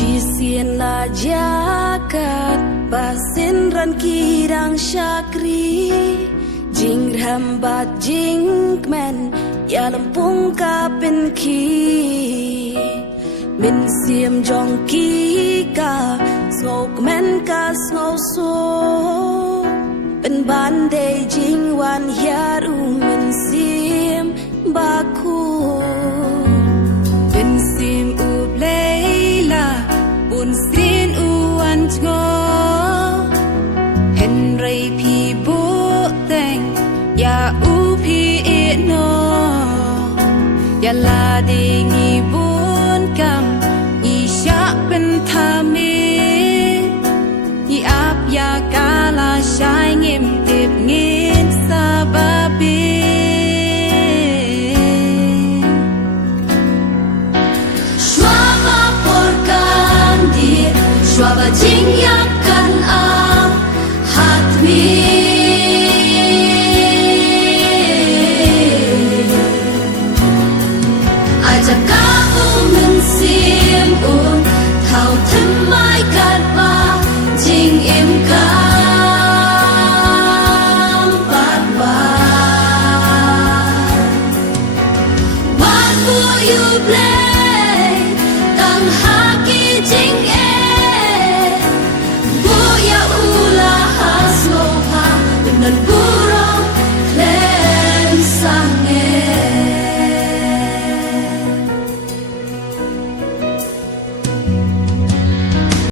Jisian la jagat basin ran kirang syakri jing rambat jing men ya lempung kapin ki min siam jong ki ka smoke men ka snow so ben bande jing wan yaru min siam baku bin sim up leila bun sin uan ngo henry pi bu teng ya u pi no ya la ding ibun kam i sha ben thami i ap ya kala shai ngim tip ngin sababi shwaba porkan dir shwaba jing yakan a hatmi thao thân mai cát ba jing im cam bát ba what will you play tang ha